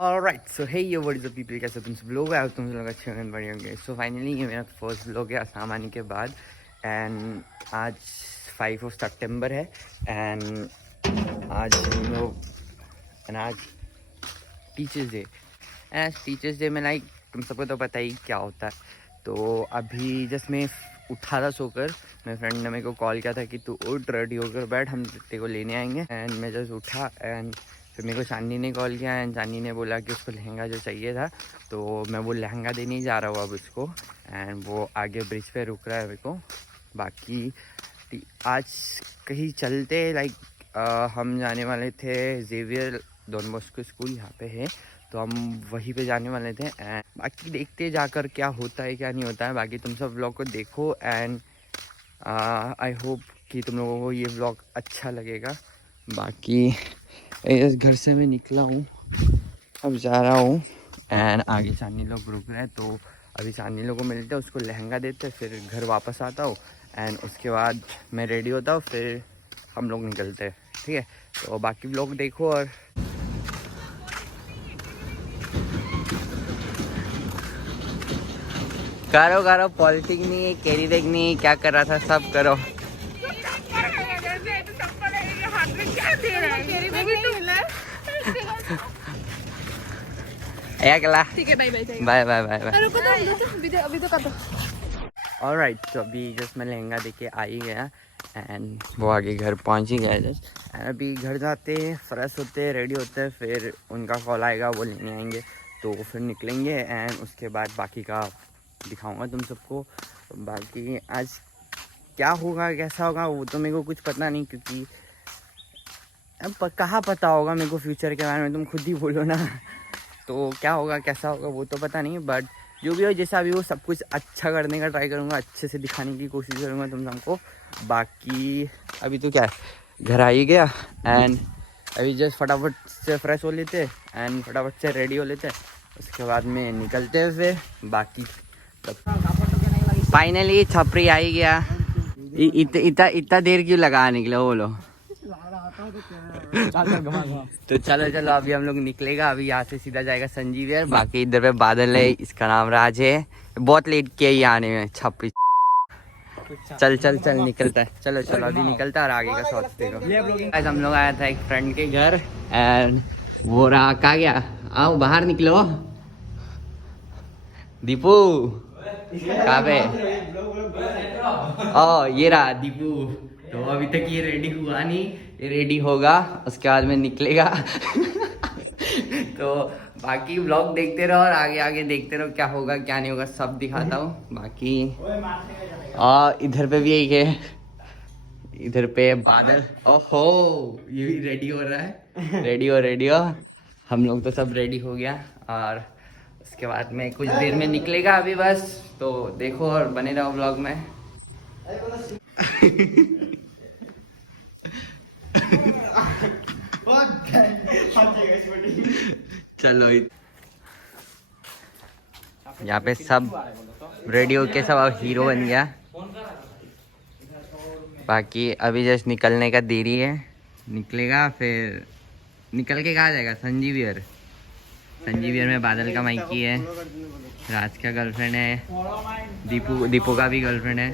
Alright so hey yo what is the people, कैसे तुम सब लोग आए हो, तुम लोग अच्छे होंगे, बढ़िया होंगे। सो फाइनली ये मेरा फर्स्ट व्लॉग है असम आने के बाद। एंड आज 5 सितंबर है। एंड आज हम लोग आज teachers day. And teachers day में लाइक तुम सबको तो पता ही क्या होता है। तो अभी जस्ट मैं उठा था सोकर, मेरे फ्रेंड ने मेरे को कॉल किया था कि तू उठ, रेडी होकर बैठ, हम तेरे को लेने आएंगे। एंड मैं जस्ट उठा एंड फिर मेरे को चांदनी ने कॉल किया एंड चांदनी ने बोला कि उसको लहंगा जो चाहिए था, तो मैं वो लहंगा देने ही जा रहा हूँ अब उसको। एंड वो आगे ब्रिज पे रुक रहा है मेरे को। बाकी आज कहीं चलते लाइक हम जाने वाले थे जेवियर डॉन बॉस्को स्कूल, यहाँ पे है, तो हम वहीं पे जाने वाले थे। एंड बाकी देखते जाकर क्या होता है क्या नहीं होता है। बाकी तुम सब व्लॉग को देखो एंड आई होप कि तुम लोगों को ये व्लॉग अच्छा लगेगा। बाकी इस घर से मैं निकला हूँ, अब जा रहा हूँ एंड आगे चांदनी लोग रुक रहे हैं, तो अभी चांदनी लोग को मिलते हैं, उसको लहंगा देते, फिर घर वापस आता हूँ एंड उसके बाद मैं रेडी होता हूँ, फिर हम लोग निकलते हैं। ठीक है, तो बाकी व्लॉग देखो। और करो पॉलिटिक्स नहीं, कैरी देख नहीं, क्या कर रहा था सब करो। ठीक है, बाय बाय बाय बाय। अभी तो कर दो। ऑलराइट, तो अभी जस्ट मैं लहंगा देके आ ही गया एंड वो आगे घर पहुंच ही गया जस्ट। एंड अभी घर जाते फ्रेश होते रेडी होते, फिर उनका कॉल आएगा, वो लेने आएंगे, तो फिर निकलेंगे एंड उसके बाद बाकी का दिखाऊंगा तुम सबको। बाकी आज क्या होगा कैसा होगा वो तो मेरे को कुछ पता नहीं, क्योंकि अब कहाँ पता होगा मेरे को फ्यूचर के बारे में, तुम खुद ही बोलो ना। तो क्या होगा कैसा होगा वो तो पता नहीं, बट जो भी हो जैसा भी हो सब कुछ अच्छा करने का ट्राई करूँगा, अच्छे से दिखाने की कोशिश करूँगा तुम सबको। बाकी अभी तो क्या है, घर आ ही गया एंड अभी जस्ट फटाफट से फ्रेश हो लेते एंड फटाफट से रेडी हो लेते, उसके बाद में निकलते हैं फिर बाकी सब। फाइनली छपरी आ ही गया। इतना देर क्यों लगा निकले बोलो। तो चलो अभी हम लोग निकलेगा, अभी यहाँ से सीधा जाएगा संजीवियर। बाकी इधर पे बादल है, इसका नाम राज है, बहुत लेट किया ही आने में छपरी। चल निकलता है, चलो अभी निकलता है और आगे का शॉर्ट्स देखो। आज हम लोग आया था एक फ्रेंड के घर एंड वो रहा, कहाँ गया, आओ बाहर निकलो दीपू, कहाँ पे, ओ ये रहा दीपू। तो अभी तक ये रेडी हुआ नहीं, ये रेडी होगा उसके बाद में निकलेगा। तो बाकी व्लॉग देखते रहो और आगे देखते रहो क्या होगा क्या नहीं होगा सब दिखाता हूँ। बाकी और इधर पे भी एक है, इधर पे बादल, ओहो ये भी रेडी हो रहा है। रेडी हो हम लोग तो सब रेडी हो गया और उसके बाद में कुछ देर में निकलेगा अभी बस। तो देखो और बने रहो व्लॉग में। चलो यहाँ पे सब रेडी होके सब अब हीरो बन गया। बाकी अभी जस्ट निकलने का देरी है, निकलेगा फिर निकल के कहाँ जाएगा, संजीवियर में बादल का माइकी है, राज का गर्लफ्रेंड है, दीपू का भी गर्लफ्रेंड है।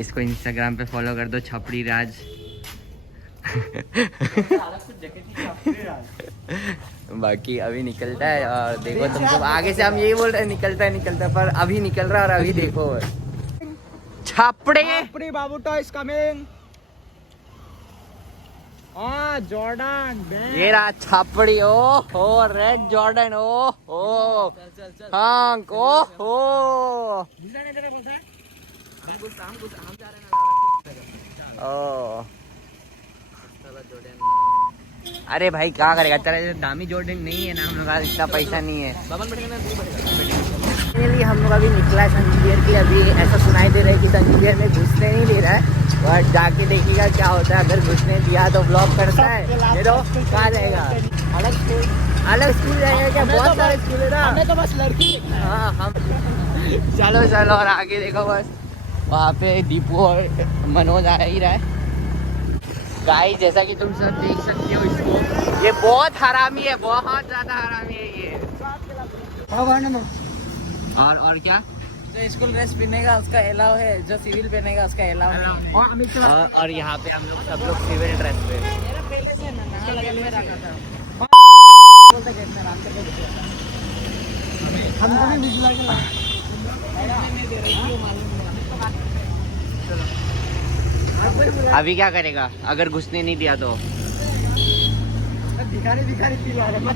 इसको इंस्टाग्राम पे फॉलो कर दो, छपड़ी राज। बाकी अभी निकलता है और देखो तुम सब आगे से हम यही बोल रहे हैं निकलता है, पर अभी निकल रहा है और अभी देखो छपड़ी बाबू टॉयज कमिंग। जॉर्डन ये रहा छापड़ी, ओ हो रेड जॉर्डन, ओ हो हांक, ओ हो ओ। अरे भाई क्या करेगा, तेरा दामी जॉर्डन नहीं है ना, हम लोग इतना पैसा नहीं है। फाइनली हम लोग अभी निकला है संजीवियर के लिए। अभी ऐसा सुनाई दे रहा है कि संजीवियर में घुसने नहीं दे रहा है, बट जाके देखिएगा क्या होता है। अगर घुसने दिया तो ब्लॉक करता है, ये तो कहाँ जाएगा, अलग स्कूल जाएगा क्या, बहुत सारे स्कूल है ना, हमें तो बस लड़की। हाँ हम चलो और आगे देखो बस वहाँ पे दीपू और मनोज आ ही रहा है। गाइस जैसा कि तुम सब देख सकते हो इसको, ये बहुत हरामी है, बहुत ज्यादा हरामी है ये। और क्या, जो स्कूल ड्रेस पहनेगा उसका अलाउ है, जो सिविल पहनेगा उसका अलाउ नहीं है। और यहाँ पे हम लोग सब लोग सिविल ड्रेस पे। मेरा पहले से ना लगन में रखा था। बोलते कहते रात को हम कभी बिजला के अभी क्या करेगा अगर घुसने नहीं दिया तो? मत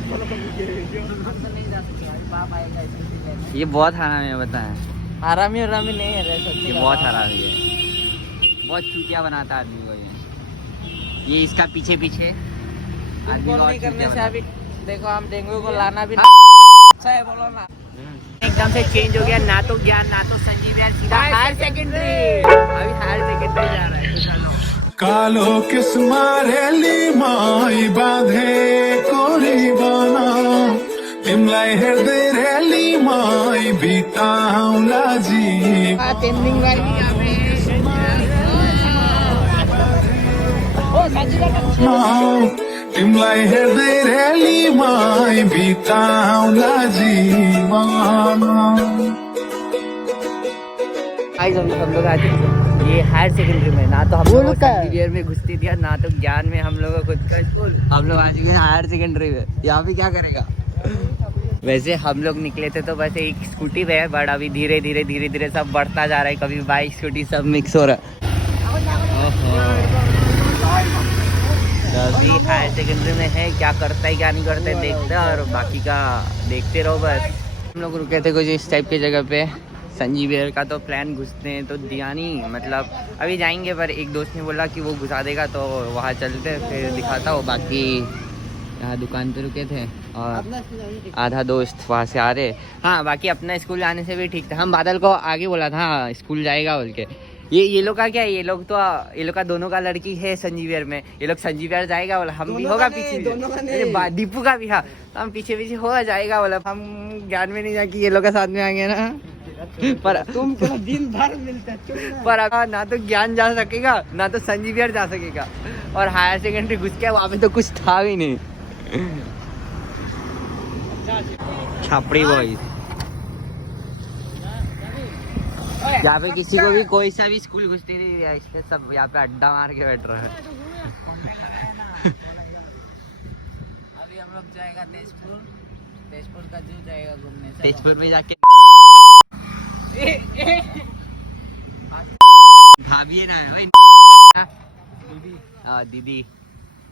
बोलो नहीं जा सकते, बाप आएगा इसको। ये बहुत हरामी है, बताएं। हरामी हरामी नहीं है रे, सच्ची ये बात। बहुत हरामी है, बहुत चूतिया बनाता है आदमी को ये इसका पीछे पीछे आदमी को और नहीं करने चूतिया से अभी देखो हम डेंगू को लाना भी अच्छा है, बोलो ना। एकदम से चेंज हो गया, ना तो ज्ञान ना तो संजीव यार, सीधा हायर सेकेंडरी। अभी हायर सेकेंडरी जा रहा है, तो चलो। कालो किस मारेली माई बांधे कोरी बना इमलाई हृदय रैली माई बीताऊला जी। 3 दिन बाद यहाँ पे इमलाई हृदय रैली माई बीताऊला जीवन। गाइस हम लोग आज ये हायर सेकेंडरी में, ना तो हम लोग को संजीव यार में घुसती दिया, ना तो ज्ञान में हम लोग खुद का स्कूल। हम लोग आज गए हायर सेकेंडरी में, यहाँ पे क्या करेगा? वैसे हम लोग निकले थे तो बस एक स्कूटी पे है, बट अभी धीरे धीरे सब बढ़ता जा रहा है, कभी बाइक स्कूटी सब मिक्स हो रहा है। तो अभी हायर सेकेंडरी में है, क्या करता है क्या नहीं करता है देखते हैं, और बाकी का देखते रहो बस। हम लोग रुके थे कुछ इस टाइप की जगह पे, संजीव यार का तो प्लान घुसते हैं तो दिया नहीं, मतलब अभी जाएंगे, पर एक दोस्त ने बोला कि वो घुसा देगा तो वहाँ चलते फिर दिखाता हो। बाकी यहाँ दुकान पे रुके थे और आधा दोस्त वहाँ से आ रहे। हाँ बाकी अपना स्कूल आने से भी ठीक था, हम बादल को आगे बोला था हाँ स्कूल जाएगा बोल के। ये लोग का क्या है, ये लोग का दोनों का लड़की है संजीव यार में, ये लोग संजीव यार जाएगा बोला, हम भी होगा पीछे, दीपू का भी हाँ, हम पीछे पीछे हो जाएगा बोला। हम ज्ञान में नहीं जाके ये लोग के साथ में आएंगे ना, पर तुम दिन भर मिलते पर ना तो ज्ञान जा सकेगा ना तो संजीव यार जा सकेगा, और हायर सेकेंडरी घुस के वहाँ पे तो कुछ था भी नहीं। छापड़ी बॉयज, यहाँ पे किसी को भी कोई सा भी स्कूल घुसते नहीं दिया, इसलिए सब यहाँ पे अड्डा मार के बैठ रहे हैं। अभी हम लोग जाएगा तेजपुर का जू जाएगा घूमने। तेजपुर में जाके भाभी है ना भाई, दीदी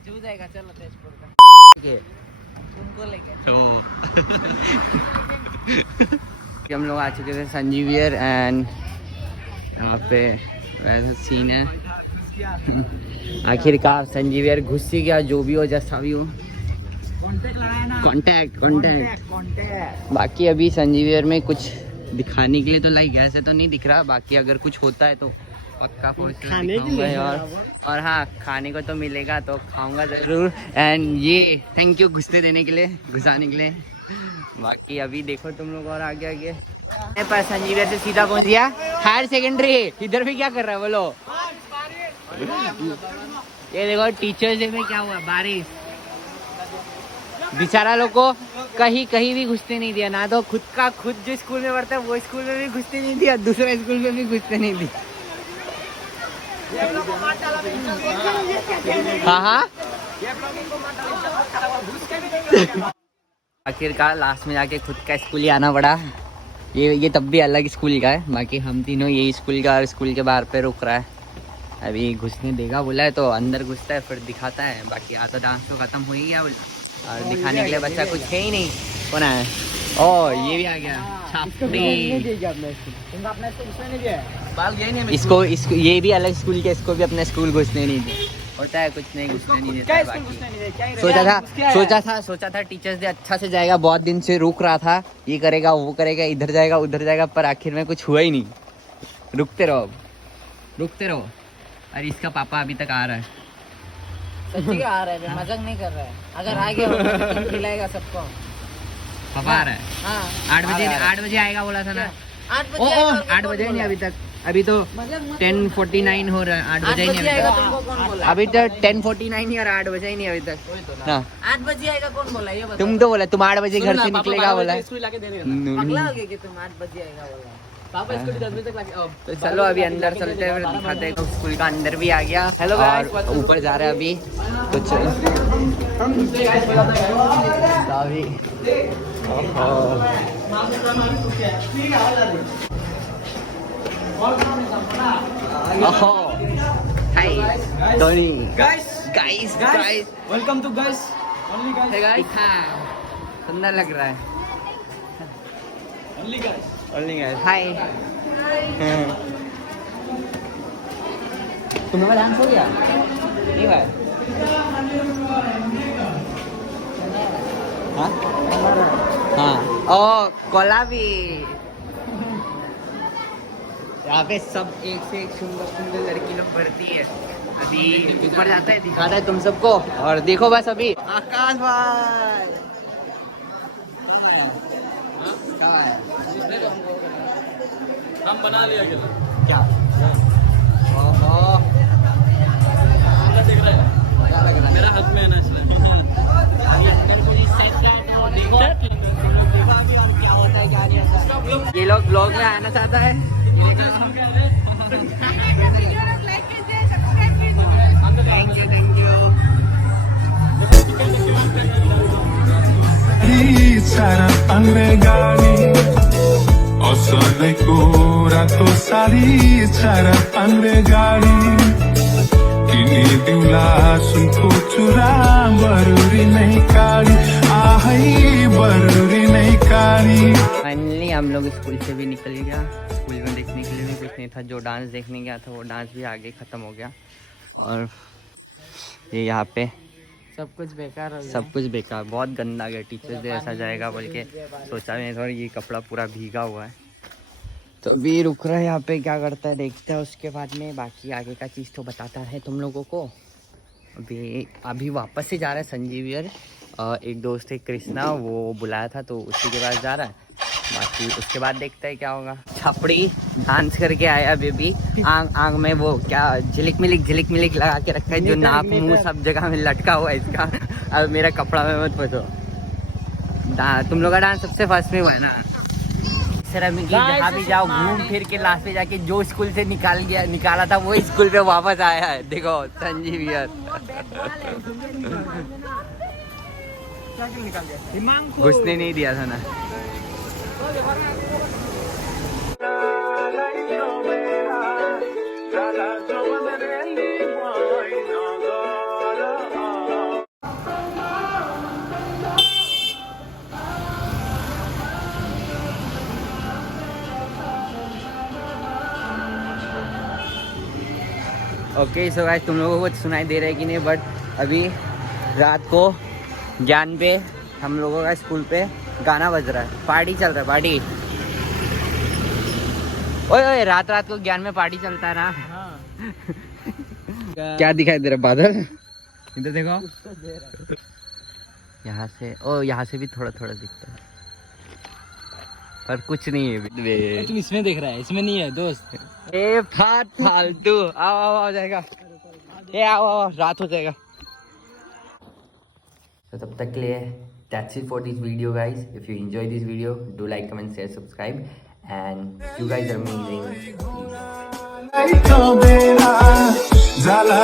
जू जाएगा, चलो तेजपुर का तुमको लेके। तो हम लोग आ चुके थे संजीव यार, एंड यहाँ पे वैसा सीन है। आखिरकार संजीव यार घुस ही गया, जो भी हो जैसा भी हो, कॉन्टैक्ट। बाकी अभी संजीव यार में कुछ दिखाने के लिए तो लाइक ऐसे तो नहीं दिख रहा, बाकी अगर कुछ होता है तो पक्का फोन खाने के लिए, और हाँ खाने को तो मिलेगा तो खाऊंगा जरूर। एंड ये थैंक यू घुसने देने के लिए, घुसाने के लिए। बाकी अभी देखो तुम लोग और आगे आगे पर संजीव यार से सीधा पहुंच गया हायर सेकेंडरी। इधर भी क्या कर रहा है बोलो? ये देखो टीचर्स डे में क्या हुआ, बारिश, बेचारा लोग को कहीं भी घुसने नहीं दिया, ना तो खुद जो स्कूल में पढ़ता है वो स्कूल में भी घुसने नहीं दिया, दूसरे स्कूल में भी घुसने नहीं दिया। हाँ आखिरकार लास्ट में जाके खुद का स्कूल ही आना पड़ा। ये तब भी अलग स्कूल का है, बाकी हम तीनों यही स्कूल का, और स्कूल के बाहर पे रुक रहा है। अभी घुसने देगा बोला है तो अंदर घुसता है फिर दिखाता है, बाकी आधा डांस तो खत्म हो ही गया बोला, और दिखाने के लिए बच्चा कुछ है ही नहीं। कौन है? ओ ये भी आ गया इसको ये भी अलग स्कूल के, इसको भी अपने स्कूल घुसने नहीं दे, होता है कुछ नहीं घुसने नहीं देता। बाकी सोचा था टीचर्स डे अच्छा से जाएगा, बहुत दिन से रुक रहा था, ये करेगा वो करेगा, इधर जाएगा उधर जाएगा, पर आखिर में कुछ हुआ ही नहीं। रुकते रहो। अरे इसका पापा अभी तक आ रहा है, सच्ची आ रहा है, मजाक नहीं कर रहा है। अगर आ गया तो खिलाएगा सबको। पापा आ रहा है, हाँ 8 बजे आएगा बोला था ना। 8 बजे नहीं अभी तक अभी तो मतलब 10:49 हो रहा है, 8 बजे ही नहीं आएगा अभी तुमको कौन तक। बोला? अभी तो 10:49 ही और 8 बजे ही नहीं अभी तक। हाँ 8 बजे आएगा कौन बोला ये बताओ। तुम तो बोला तुम 8 बजे घर से निकलेगा बोला। पगला हो गया कि तुम 8 बजे आएगा बोला। तो चलो अभी अंदर चलते हैं, फिर दिखाते हैं। स्कूल का अंदर भी आ गया। हेलो गाइस, ऊपर जा रहे हैं अभी तो चलो। अभी hi Dhoni guys welcome to guys only guys hey guys सुंदर लग रहा है। Only guys only guys hi. तुम्हारा डांस हो गया नहीं भाई? हाँ हाँ ओ कोला भी। यहाँ पे सब एक से एक सुंदर सुंदर लड़की लोग भरती है। अभी ऊपर जाता है, दिखाता है तुम सबको। और देखो बस अभी आकाश भाई हम बना लिया गया क्या ओहो देख रहा है क्या लग रहा है? मेरा हाथ में है ना इसलिए ये लोग ब्लॉग में आना चाहता है। Thank you Cara pandai gani Osonai kura to sari Cara pandai gani Kini diula sunko chura Baruri nahi kari Ahai baruri nahi kari finally हम लोग स्कूल से भी निकल गया। स्कूल में देखने के लिए भी कुछ नहीं था। जो डांस देखने गया था वो डांस भी आगे ख़त्म हो गया। और ये यहाँ पे सब कुछ बेकार हो गया। सब कुछ बेकार, बहुत गंदा गया। टीचर्स डे ऐसा जाएगा बोल के सोचा भी नहीं था। और ये कपड़ा पूरा भीगा हुआ है। तो अभी रुक रहा है यहाँ पे, क्या करता है देखते हैं। उसके बाद में बाकी आगे का चीज़ तो बताता है तुम लोगों को। अभी वापस से जा रहा है संजीवियर। एक दोस्त है कृष्णा, वो बुलाया था तो उसी के पास जा रहा है। बाकी उसके बाद देखते हैं क्या होगा। छपड़ी डांस करके आया बेबी। आंग में वो क्या झिलिक मिलिक लगा के रखा है, जो नाक मुंह सब जगह में लटका हुआ है इसका। अब मेरा कपड़ा में मत फंसो। तुम लोग का डांस सबसे फर्स्ट में हुआ है ना। सर जहाँ भी जाओ घूम फिर के लास्ट पे जाके जो स्कूल से निकाला था वो स्कूल पे वापस आया है। देखो संजीवियर घुसने नहीं दिया था ना। ओके सो गाइस, तुम लोगों को सुनाई दे रहा है कि नहीं, बट अभी रात को ज्ञान पे हम लोगों का स्कूल पे गाना बज रहा है। पार्टी चल रहा है, पार्टी। ओए रात को ज्ञान में पार्टी चलता है ना। क्या दिखाई दे रहा है? बादल इधर देखो। यहाँ से भी थोड़ा दिखता है, पर कुछ नहीं है। तुम इसमें देख रहा है, इसमें नहीं है दोस्त। ए फालतू आओ जाएगा। ए आओ रात हो जाएगा। तो तब तक के लिए that's it for this video guys. If you enjoy this video, do like, comment, share, subscribe, and you guys are amazing. Zala